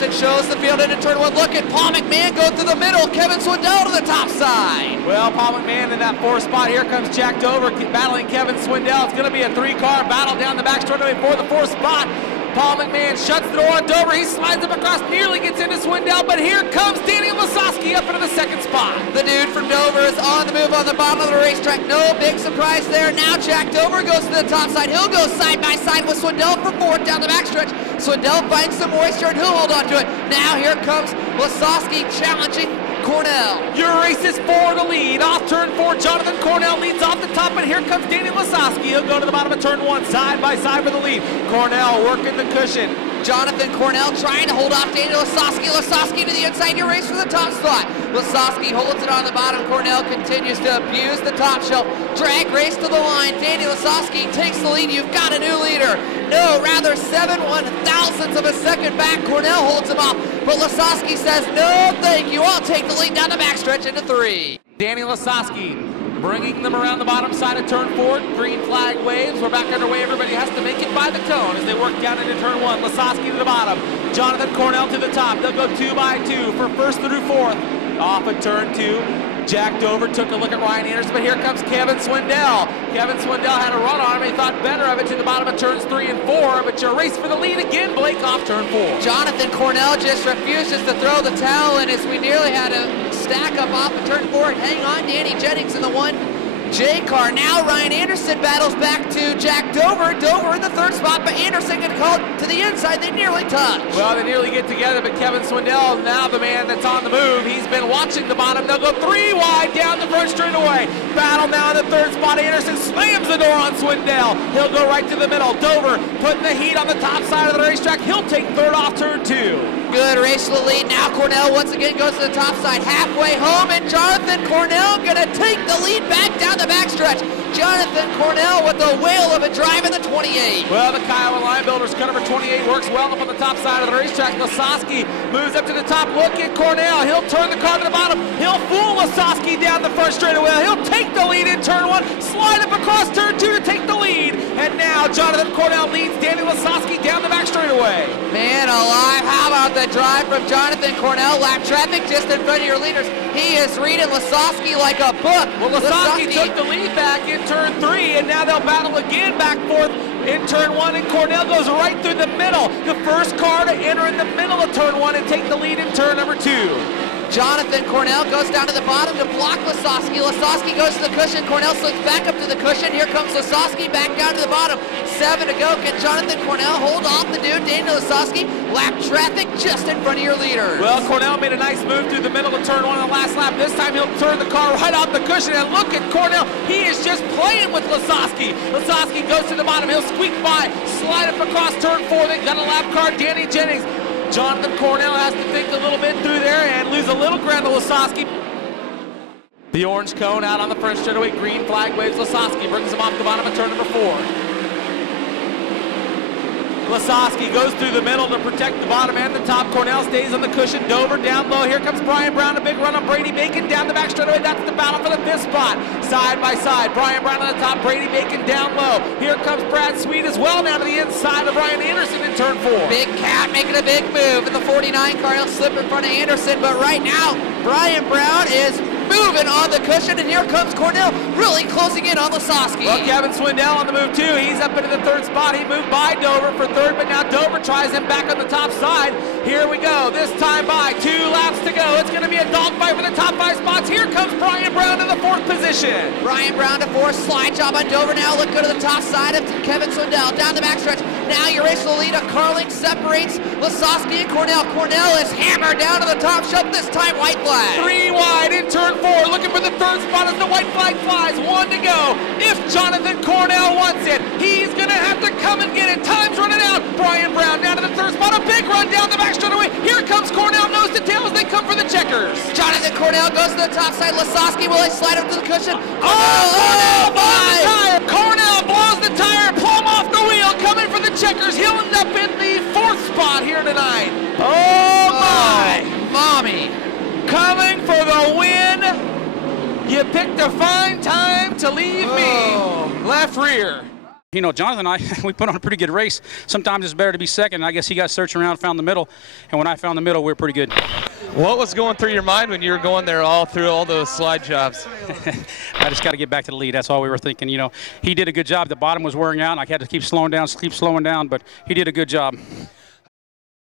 Anderson shows the field into turn one. Look at Paul McMahon go through the middle. Kevin Swindell to the top side. Well, Paul McMahon in that fourth spot. Here comes Jack Dover battling Kevin Swindell. It's going to be a three-car battle down the back straightaway for the fourth spot. Paul McMahon shuts the door on Dover. He slides up across, nearly gets into Swindell, but here comes Danny Lasoski up into the second spot. The dude from Dover is on the move on the bottom of the racetrack. No big surprise there. Now Jack Dover goes to the top side. He'll go side by side with Swindell for fourth down the backstretch. Swindell finds some moisture and he'll hold on to it. Now here comes Lasoski challenging Cornell. Your race is for the lead. Off turn 4, Jonathan Cornell leads off the top, and here comes Danny Lasoski. He'll go to the bottom of turn 1, side by side for the lead. Cornell working the cushion. Jonathan Cornell trying to hold off Danny Lasoski. Lasoski to the inside, your race for the top spot. Lasoski holds it on the bottom. Cornell continues to abuse the top shelf. Drag race to the line. Danny Lasoski takes the lead. You've got a new leader. No, rather 7/1,000ths of a second back. Cornell holds him off, but Lasoski says, no, thank you. I'll take the lead down the backstretch into 3. Danny Lasoski bringing them around the bottom side of turn 4. Green flag waves. We're back underway. Everybody has to make it by the cone as they work down into turn 1. Lasoski to the bottom. Jonathan Cornell to the top. They'll go 2 by 2 for first through fourth. Off of turn 2. Jack Dover took a look at Ryan Anderson, but here comes Kevin Swindell. Kevin Swindell had a run on him. He thought better of it to the bottom of turns 3 and 4, but your race for the lead again, Blake, off turn 4. Jonathan Cornell just refuses to throw the towel in as we nearly had a stack up off of turn 4 and hang on. Danny Jennings in the 1J car. Now Ryan Anderson battles back to Jack Dover. Dover in the third spot, but Anderson gets called to the inside. They nearly touch. Well, they nearly get together, but Kevin Swindell, now the man that's on the move, he's been watching the bottom. They'll go 3 wide down the front straightaway. Battle now in the third spot. Anderson slams the door on Swindell. He'll go right to the middle. Dover putting the heat on the top side of the racetrack. He'll take third off turn 2. Good race to the lead. Now Cornell once again goes to the top side, halfway home, and Jonathan Cornell gonna take the lead back down the backstretch. Jonathan Cornell with the whale of a drive in the 28. Well, the Kiowa Line Builders car number 28 works well up on the top side of the racetrack. Lasoski moves up to the top. Look at Cornell. He'll turn the car to the bottom. He'll fool Lasoski down the front straightaway. He'll take the lead in turn 1, slide up across turn 2 to take the lead. And now Jonathan Cornell leads Danny Lasoski down the back straightaway. Man alive, how about the drive from Jonathan Cornell? Lap traffic just in front of your leaders. He is reading Lasoski like a book. Well, Lasoski took the lead back in turn 3, and now they'll battle again back forth in turn 1, and Cornell goes right through the middle. The first car to enter in the middle of turn 1 and take the lead in turn number 2. Jonathan Cornell goes down to the bottom to block Lasoski. Lasoski goes to the cushion. Cornell slips back up to the cushion. Here comes Lasoski back down to the bottom. 7 to go. Can Jonathan Cornell hold off the dude, Daniel Lasoski? Lap traffic just in front of your leaders. Well, Cornell made a nice move through the middle of turn 1 on the last lap. This time he'll turn the car right off the cushion, and look at Cornell. He is just playing with Lasoski. Lasoski goes to the bottom. He'll squeak by, slide up across turn 4. They've got a lap car, Danny Jennings. Jonathan Cornell has to think a little bit through there and lose a little ground to Lasoski. The orange cone out on the front straightaway. Green flag waves. Lasoski brings him off the bottom of turn number 4. Lasoski goes through the middle to protect the bottom and the top. Cornell stays on the cushion. Dover down low. Here comes Brian Brown. A big run on Brady Bacon down the back straightaway. That's the battle for the 5th spot. Side by side. Brian Brown on the top. Brady Bacon down low. Here comes Brad Sweet as well down to the inside of Brian Anderson in turn 4. Big Cat making a big move in the 49 car. He'll slip in front of Anderson, but right now Brian Brown is moving on the cushion, and here comes Cornell really closing in on Lasoski. Well, Kevin Swindell on the move too. He's up into the 3rd spot. He moved by Dover for 3rd, but now Dover tries him back on the top side. Here we go. This time by 2 laps to go. It's going to be a dogfight for the top 5 spots. Here comes Brian Brown in the 4th position. Brian Brown to 4th. Slide job on Dover now. Look good to the top side of Kevin Swindell. Down the backstretch. Now your race will lead. A Carling separates Lasoski and Cornell. Cornell is hammered down to the top shelf. This time white flag. 3 wide in turn 4. Looking for the 3rd spot as the white flag flies. 1 to go. If Jonathan Cornell wants it, he's going to have to come and get it. Time's running out. Brian Brown down to the 3rd spot. A big run down the back straightaway. Here comes Cornell nose to tail as they come for the checkers. Jonathan Cornell goes to the top side. Lasoski will he slide up to the cushion? Cornell blows the tire. Cornell blows the tire. Plumb off the wheel. Coming for the checkers. He'll end up in the 4th spot here tonight. Oh my. Mommy. Coming for the win. You picked a fine time to leave me left rear. You know, Jonathan and I, we put on a pretty good race. Sometimes it's better to be second. I guess he got searching around, found the middle, and when I found the middle, we were pretty good. What was going through your mind when you were going there all through all those slide jobs? I just got to get back to the lead. That's all we were thinking. You know, he did a good job. The bottom was wearing out. I had to keep slowing down, but he did a good job.